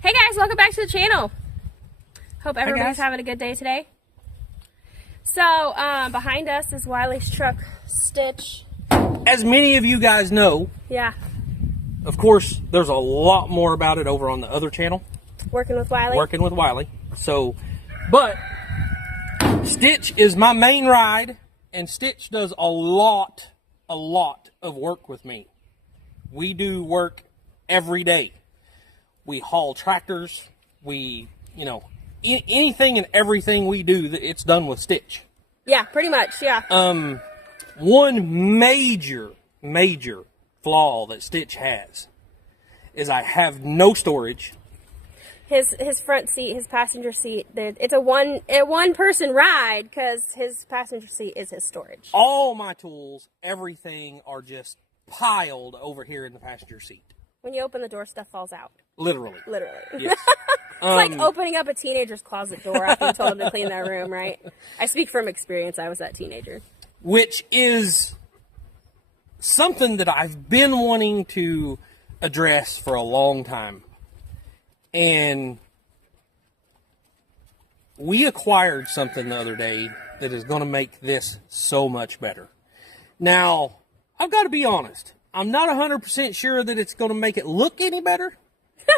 Hey guys, welcome back to the channel. Hope everybody's having a good day today. So, behind us is Wiley's truck, Stitch. As many of you guys know, yeah, of course, there's a lot more about it over on the other channel. Working with Wiley. Working with Wiley. So, but Stitch is my main ride, and Stitch does a lot of work with me. We do work every day. We haul tractors. We, anything and everything we do, it's done with Stitch. Yeah, pretty much, yeah. One major flaw that Stitch has is I have no storage. His front seat, his passenger seat, it's a one person ride because his passenger seat is his storage. All my tools, everything are just piled over here in the passenger seat. When you open the door, stuff falls out. Literally. It's Yes. like opening up a teenager's closet door after you told them to clean their room, right? I speak from experience. I was that teenager. Which is something that I've been wanting to address for a long time. And we acquired something the other day that is going to make this so much better. Now, I've got to be honest. I'm not 100% sure that it's going to make it look any better.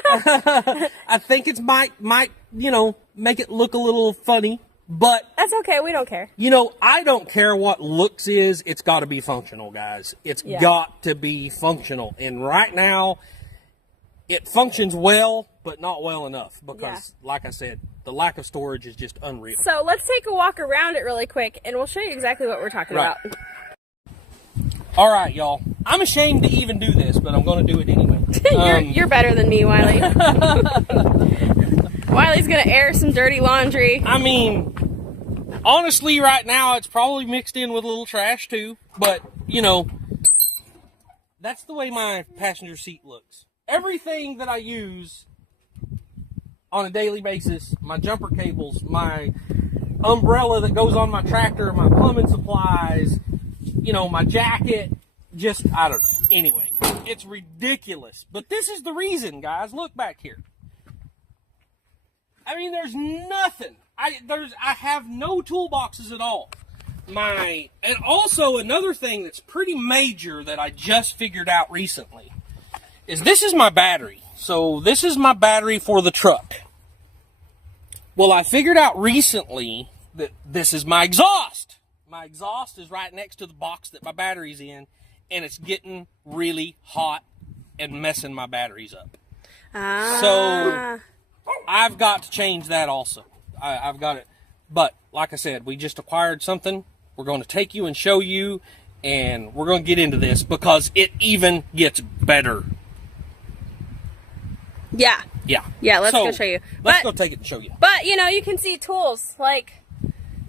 I think it might, make it look a little funny, but that's okay. We don't care. I don't care what looks is. It's got to be functional, guys. It's got to be functional. And right now, it functions well, but not well enough because, like I said, the lack of storage is just unreal. So let's take a walk around it really quick, and we'll show you exactly what we're talking about. All right, y'all. I'm ashamed to even do this, but I'm going to do it anyway. You're better than me, Wiley. Wiley's going to air some dirty laundry. I mean, honestly, right now, it's probably mixed in with a little trash, too. But, that's the way my passenger seat looks. Everything that I use on a daily basis, my jumper cables, my umbrella that goes on my tractor, my plumbing supplies, my jacket, I don't know. Anyway, it's ridiculous. But this is the reason, guys. Look back here. I mean, there's nothing. I have no toolboxes at all. And also another thing that's pretty major that I just figured out recently is this is my battery. So this is my battery for the truck. Well, I figured out recently that this is my exhaust. My exhaust is right next to the box that my battery's in, and it's getting really hot and messing my batteries up. So I've got to change that also. I've got it. But like I said, we just acquired something. We're going to take you and show you, and we're going to get into this because it even gets better. Yeah. Let's go show you. Let's go take it and show you. But you can see tools like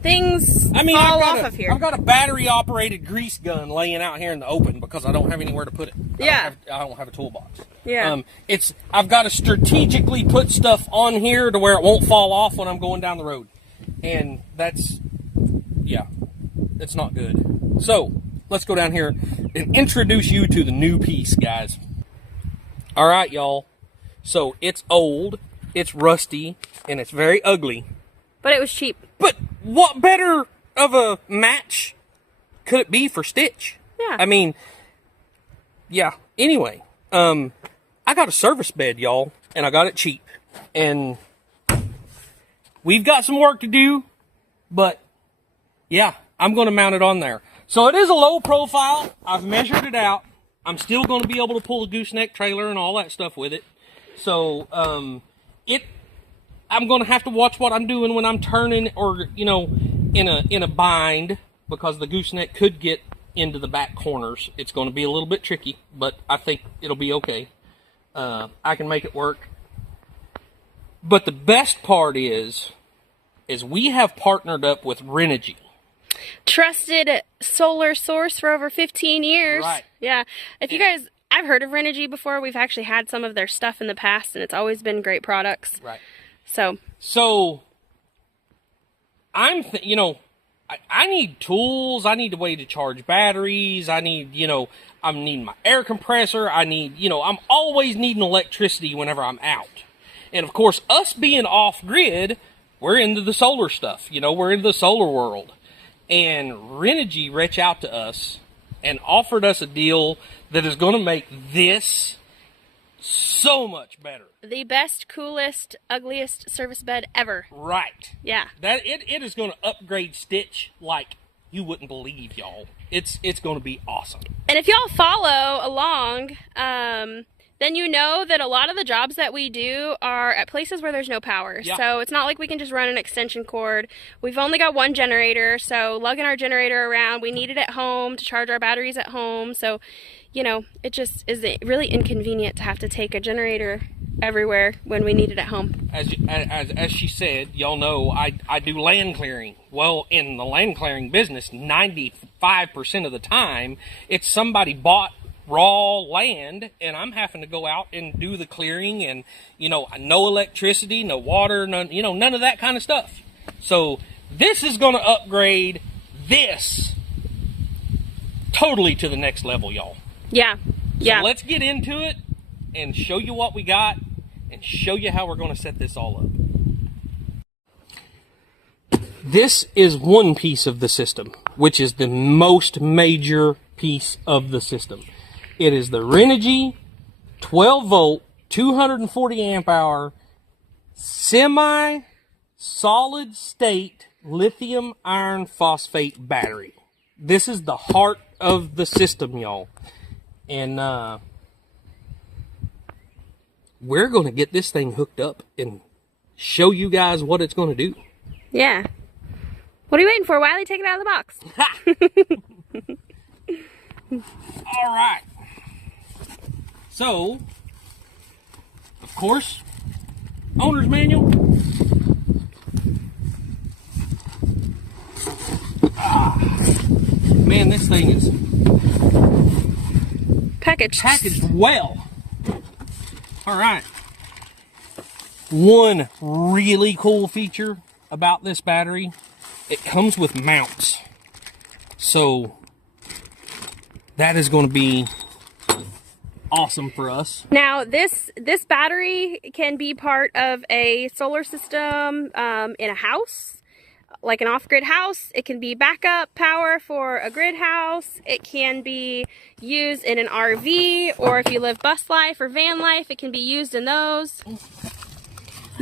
things fall off of here. I've got a battery-operated grease gun laying out here in the open because I don't have anywhere to put it. I don't have a toolbox. Yeah. I've got to strategically put stuff on here to where it won't fall off when I'm going down the road, and that's not good. So let's go down here and introduce you to the new piece, guys. All right, y'all. So it's old, it's rusty, and it's very ugly. But it was cheap. But what better of a match could it be for Stitch? Yeah. I mean, Anyway, I got a service bed, y'all, and I got it cheap. And we've got some work to do, but I'm going to mount it on there. So it is a low profile. I've measured it out. I'm still going to be able to pull a gooseneck trailer and all that stuff with it. So, I'm going to have to watch what I'm doing when I'm turning or, in a bind because the gooseneck could get into the back corners. It's going to be a little bit tricky, but I think it'll be okay. I can make it work. But the best part is we have partnered up with Renogy. Trusted solar source for over 15 years. Right. Yeah. If you guys, I've heard of Renogy before. We've actually had some of their stuff in the past, and it's always been great products. Right. So I need tools. I need a way to charge batteries. I need, I'm needing my air compressor. I need, I'm always needing electricity whenever I'm out. And of course, us being off-grid, we're into the solar stuff. You know, we're into the solar world. And Renogy reached out to us and offered us a deal that is going to make this so much better. The best, coolest, ugliest service bed ever. Right. Yeah. That it is going to upgrade Stitch like you wouldn't believe, y'all. It's going to be awesome. And if y'all follow along, then you know that a lot of the jobs that we do are at places where there's no power. Yeah. So it's not like we can just run an extension cord. We've only got one generator, so lugging our generator around, we need it at home to charge our batteries at home. So, you know, it just is really inconvenient to have to take a generator everywhere when we need it at home. As she said, y'all know I do land clearing. Well, in the land clearing business, 95% of the time, it's somebody bought raw land, and I'm having to go out and do the clearing, and, you know, no electricity, no water, none, you know, none of that kind of stuff. So this is going to upgrade this totally to the next level, y'all. Yeah. Yeah. So let's get into it and show you what we got and show you how we're going to set this all up. This is one piece of the system, which is the most major piece of the system. It is the Renogy 12 volt, 240 amp hour, semi-solid state lithium iron phosphate battery. This is the heart of the system, y'all. And we're going to get this thing hooked up and show you guys what it's going to do. Yeah. What are you waiting for, Wiley? Take it out of the box. All right. So, of course, owner's manual. Man, this thing is packaged well. All right. One really cool feature about this battery, it comes with mounts. So that is going to be awesome for us. Now, this battery can be part of a solar system in a house, like an off-grid house. It can be backup power for a grid house. It can be used in an RV, or if you live bus life or van life, it can be used in those.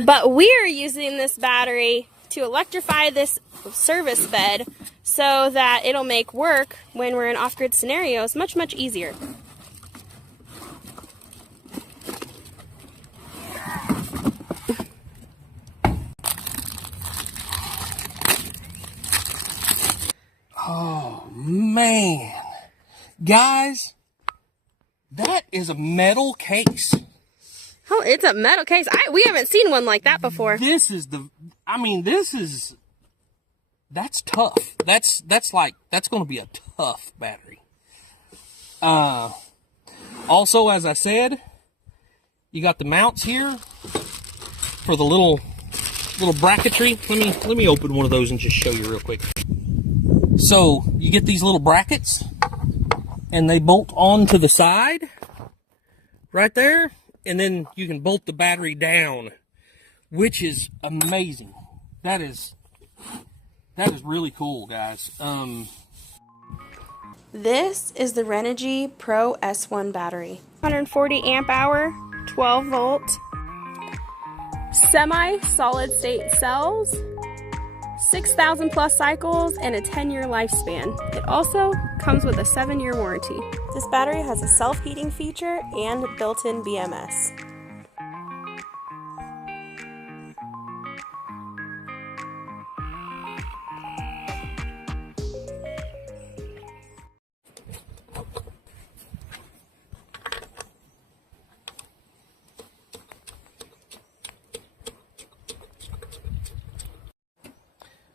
But we're using this battery to electrify this service bed so that it'll make work when we're in off-grid scenarios much, much easier. Oh, man. Guys, that is a metal case. Oh, it's a metal case. We haven't seen one like that before. This is that's tough. That's going to be a tough battery. Also, as I said, you got the mounts here for the little bracketry. Let me open one of those and just show you real quick. So you get these little brackets, and they bolt onto the side right there, and then you can bolt the battery down, which is amazing. That is really cool, guys. This is the Renogy Pro S1 battery. 140 amp hour, 12 volt, semi-solid state cells, 6,000 plus cycles, and a 10-year lifespan. It also comes with a 7-year warranty. This battery has a self-heating feature and built-in BMS.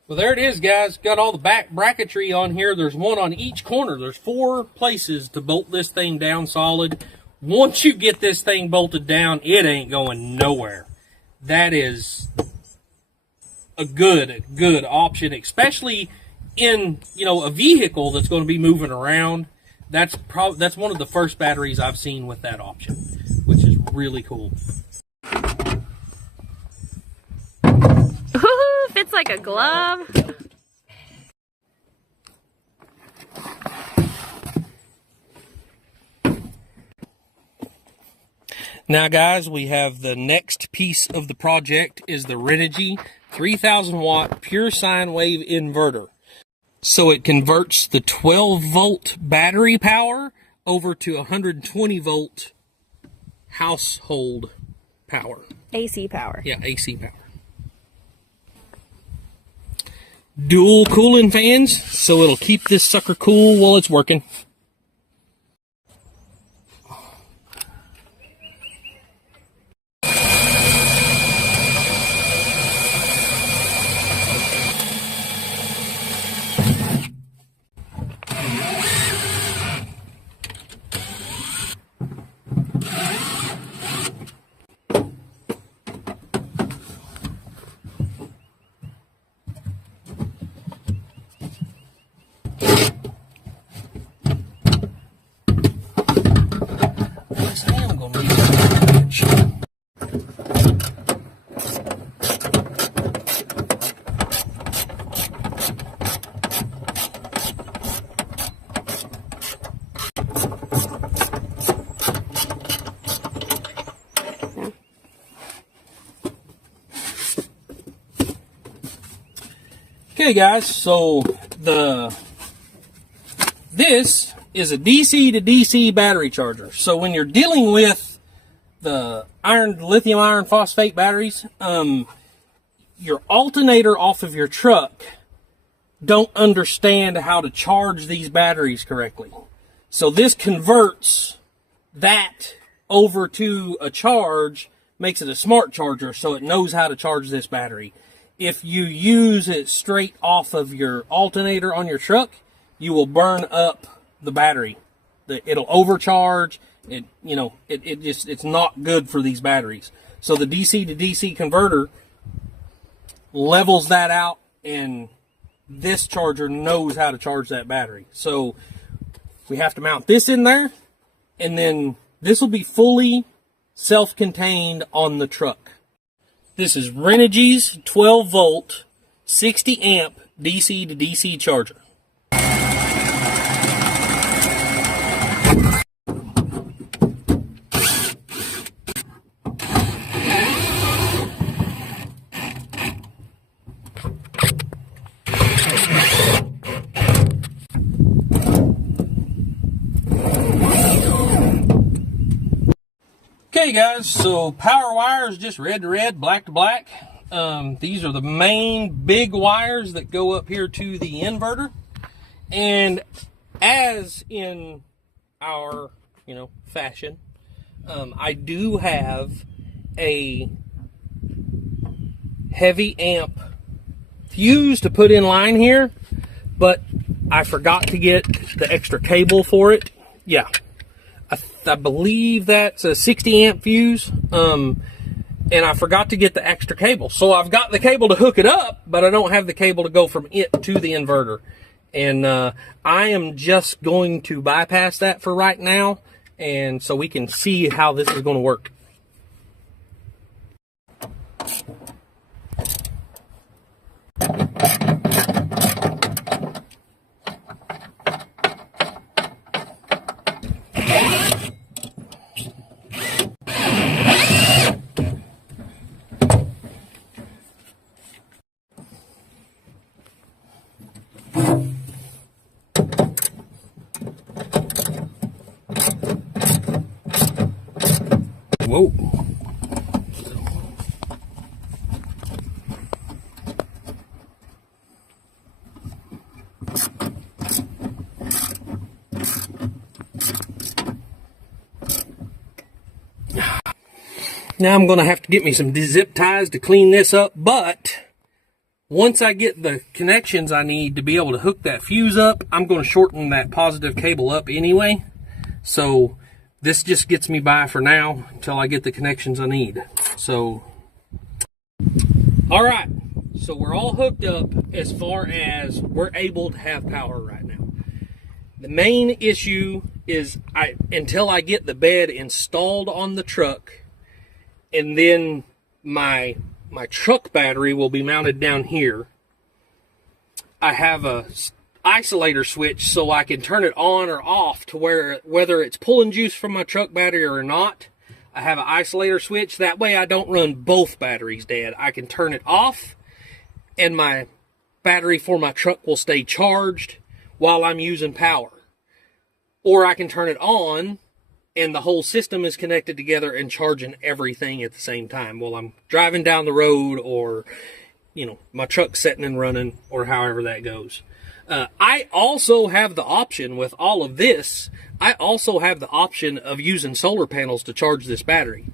Well, there it is, guys. Got all the back bracketry on here. There's one on each corner. There's 4 places to bolt this thing down solid. Once you get this thing bolted down, it ain't going nowhere. That is a good option, especially in, you know, a vehicle that's going to be moving around. That's one of the first batteries I've seen with that option, which is really cool. like a glove. Now guys, we have the next piece of the project is the Renogy 3000 watt pure sine wave inverter. So it converts the 12 volt battery power over to 120 volt household power. AC power. Yeah, AC power. Dual cooling fans, so it'll keep this sucker cool while it's working. Okay guys, so this is a DC to DC battery charger. So when you're dealing with the lithium iron phosphate batteries, your alternator off of your truck don't understand how to charge these batteries correctly. So this converts that over to a charge, makes it a smart charger, so it knows how to charge this battery. If you use it straight off of your alternator on your truck, you will burn up the battery. It'll overcharge. It's not good for these batteries. So the DC to DC converter levels that out, and this charger knows how to charge that battery. So we have to mount this in there, and then this will be fully self-contained on the truck. This is Renogy's 12 volt, 60 amp DC to DC charger. Okay guys, so power wires just red to red, black to black. These are the main big wires that go up here to the inverter. And as in our, fashion, I do have a heavy amp fuse to put in line here, but I forgot to get the extra cable for it. Yeah. I believe that's a 60 amp fuse, and I forgot to get the extra cable. So I've got the cable to hook it up, but I don't have the cable to go from it to the inverter. And I am just going to bypass that for right now, and so we can see how this is going to work. Whoa. Now I'm going to have to get me some zip ties to clean this up, but once I get the connections I need to be able to hook that fuse up, I'm going to shorten that positive cable up anyway. So this just gets me by for now until I get the connections I need. So, all right. So we're all hooked up as far as we're able to have power right now. The main issue is until I get the bed installed on the truck, and then my truck battery will be mounted down here. I have a isolator switch so I can turn it on or off to where whether it's pulling juice from my truck battery or not. I have an isolator switch. That way I don't run both batteries dead. I can turn it off and my battery for my truck will stay charged while I'm using power. Or I can turn it on and the whole system is connected together and charging everything at the same time while I'm driving down the road, or, you know, my truck's sitting and running, or however that goes. I also have the option with all of this, I also have the option of using solar panels to charge this battery.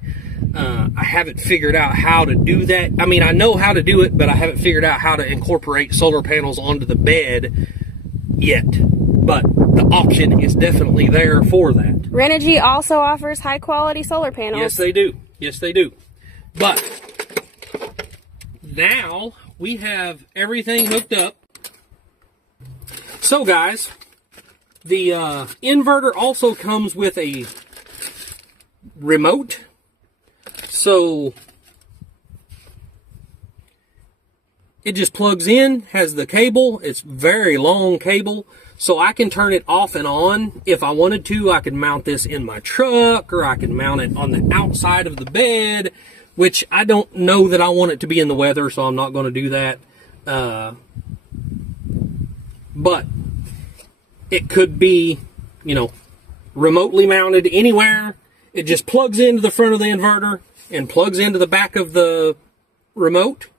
I haven't figured out how to do that. I mean, I know how to do it, but I haven't figured out how to incorporate solar panels onto the bed yet. But the option is definitely there for that. Renogy also offers high quality solar panels. Yes, they do. Yes, they do. But now we have everything hooked up. So guys, the inverter also comes with a remote. So it just plugs in, has the cable. It's very long cable. So I can turn it off and on. If I wanted to, I could mount this in my truck, or I could mount it on the outside of the bed, which I don't know that I want it to be in the weather, so I'm not going to do that. But it could be, you know, remotely mounted anywhere. It just plugs into the front of the inverter and plugs into the back of the remote,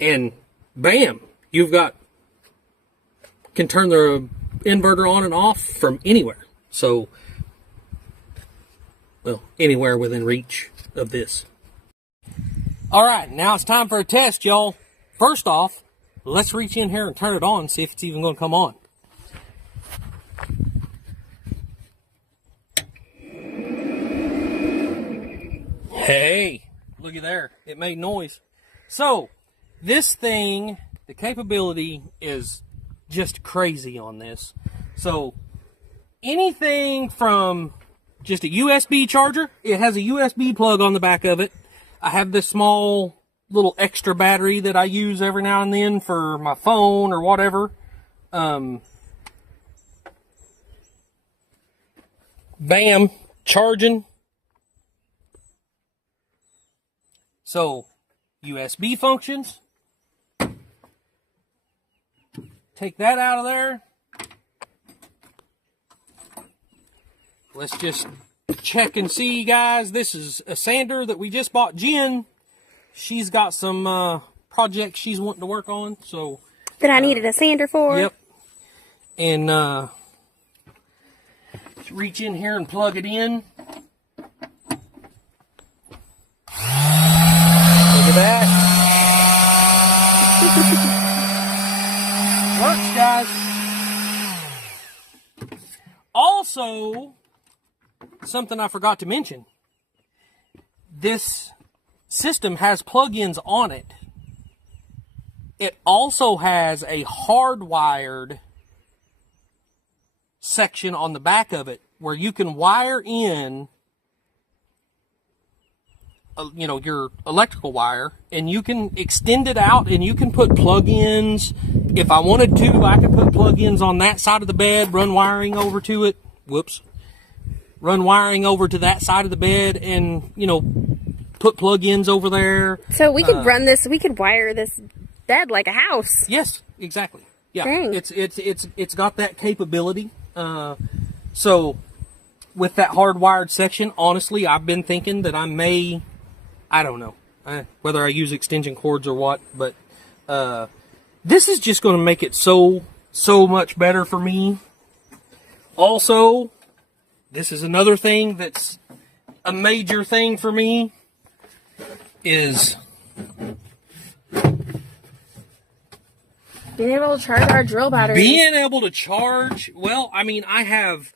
and bam, you've got, can turn the inverter on and off from anywhere. So, well, anywhere within reach of this. All right, now it's time for a test, y'all. First off, let's reach in here and turn it on and see if it's even going to come on. Hey, looky there. It made noise. So, this thing, the capability is just crazy on this. So, anything from just a USB charger. It has a USB plug on the back of it. I have this small little extra battery that I use every now and then for my phone or whatever. Bam, charging. So, USB functions. Take that out of there. Let's just check and see, guys. This is a sander that we just bought Jen. She's got some projects she's wanting to work on, so that I needed a sander for. Yep. And let's reach in here and plug it in. Look at that. Works, guys. Also, something I forgot to mention. This system has plug-ins on it. It also has a hardwired section on the back of it where you can wire in, you know, your electrical wire, and you can extend it out and you can put plug-ins. If I wanted to, I could put plug-ins on that side of the bed, run wiring over to it. Whoops. Run wiring over to that side of the bed and, you know, put plug-ins over there. So we could run this, we could wire this bed like a house. Yes, exactly. Yeah. Dang. It's got that capability. So with that hardwired section, honestly, I've been thinking that I may, I don't know, whether I use extension cords or what, but this is just going to make it so much better for me. Also, this is another thing that's a major thing for me, is being able to charge our drill batteries. Being able to charge, well, I mean, I have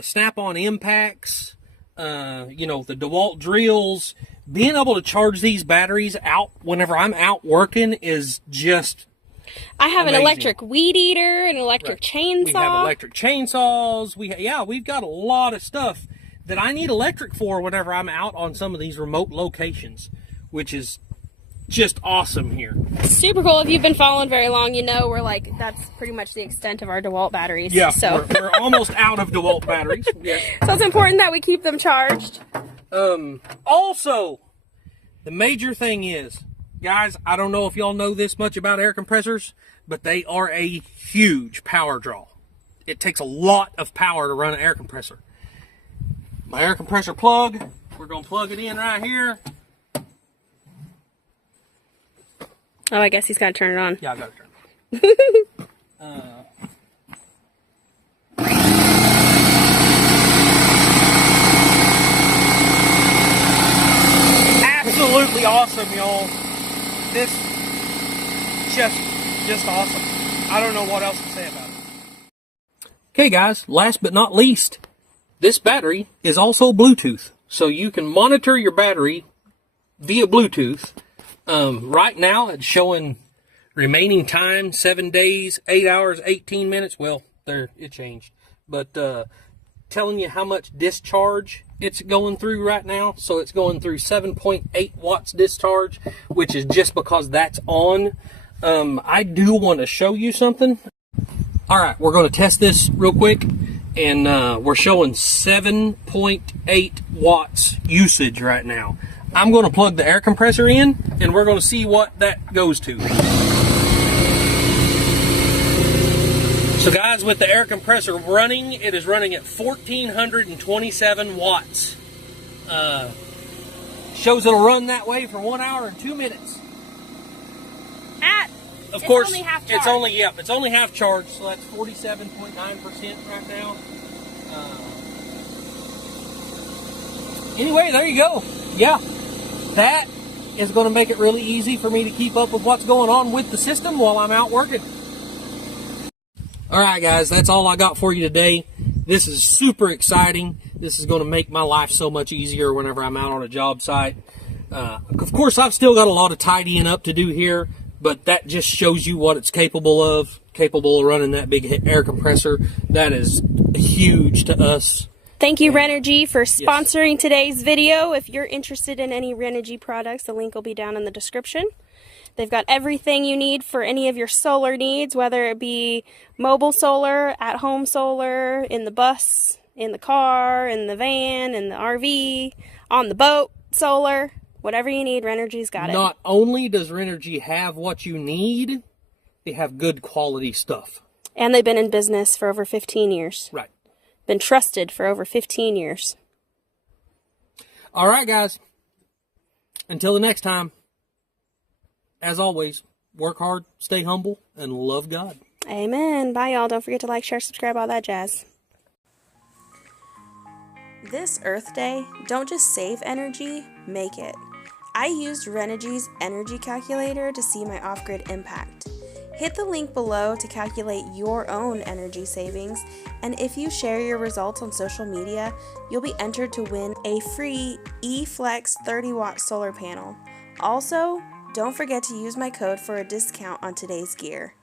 snap-on impacts, you know, the DeWalt drills. Being able to charge these batteries out whenever I'm out working is just I have amazing. An electric weed eater, an electric chainsaw. We have electric chainsaws. We've got a lot of stuff that I need electric for whenever I'm out on some of these remote locations, which is just awesome here. Super cool. If you've been following very long, you know we're like, that's pretty much the extent of our DeWalt batteries. Yeah, so we're almost out of DeWalt batteries. Yeah. So it's important that we keep them charged. Also, the major thing is, guys, I don't know if y'all know this much about air compressors, but they are a huge power draw. It takes a lot of power to run an air compressor. My air compressor plug, we're going to plug it in right here. Oh, I guess he's got to turn it on. Yeah, I got to turn it on. Absolutely awesome, y'all. This just awesome. I don't know what else to say about it. Okay, guys, last but not least, this battery is also Bluetooth. So you can monitor your battery via Bluetooth. Right now, it's showing remaining time, 7 days, 8 hours, 18 minutes. Well, there, it changed. But telling you how much discharge it's going through right now. So it's going through 7.8 watts discharge, which is just because that's on. I do want to show you something. All right, we're going to test this real quick. And we're showing 7.8 watts usage right now. I'm going to plug the air compressor in, and we're going to see what that goes to. So guys, with the air compressor running, it is running at 1427 watts. Shows it'll run that way for 1 hour and 2 minutes. Of course, only half charge. It's only half charged, so that's 47.9% right now. Anyway, there you go. Yeah, that is going to make it really easy for me to keep up with what's going on with the system while I'm out working. All right, guys, that's all I got for you today. This is super exciting. This is going to make my life so much easier whenever I'm out on a job site. Of course, I've still got a lot of tidying up to do here, but that just shows you what it's capable of running that big air compressor. That is huge to us. Thank you, Renogy, for sponsoring today's video. If you're interested in any Renogy products, the link will be down in the description. They've got everything you need for any of your solar needs, whether it be mobile solar, at-home solar, in the bus, in the car, in the van, in the RV, on the boat, solar. Whatever you need, Renogy's got it. Not only does Renogy have what you need, they have good quality stuff. And they've been in business for over 15 years. Right. Been trusted for over 15 years. All right, guys. Until the next time, as always, work hard, stay humble, and love God. Amen. Bye, y'all. Don't forget to like, share, subscribe, all that jazz. This Earth Day, don't just save energy, make it. I used Renogy's energy calculator to see my off-grid impact. Hit the link below to calculate your own energy savings, and if you share your results on social media, you'll be entered to win a free eFlex 30-watt solar panel. Also, don't forget to use my code for a discount on today's gear.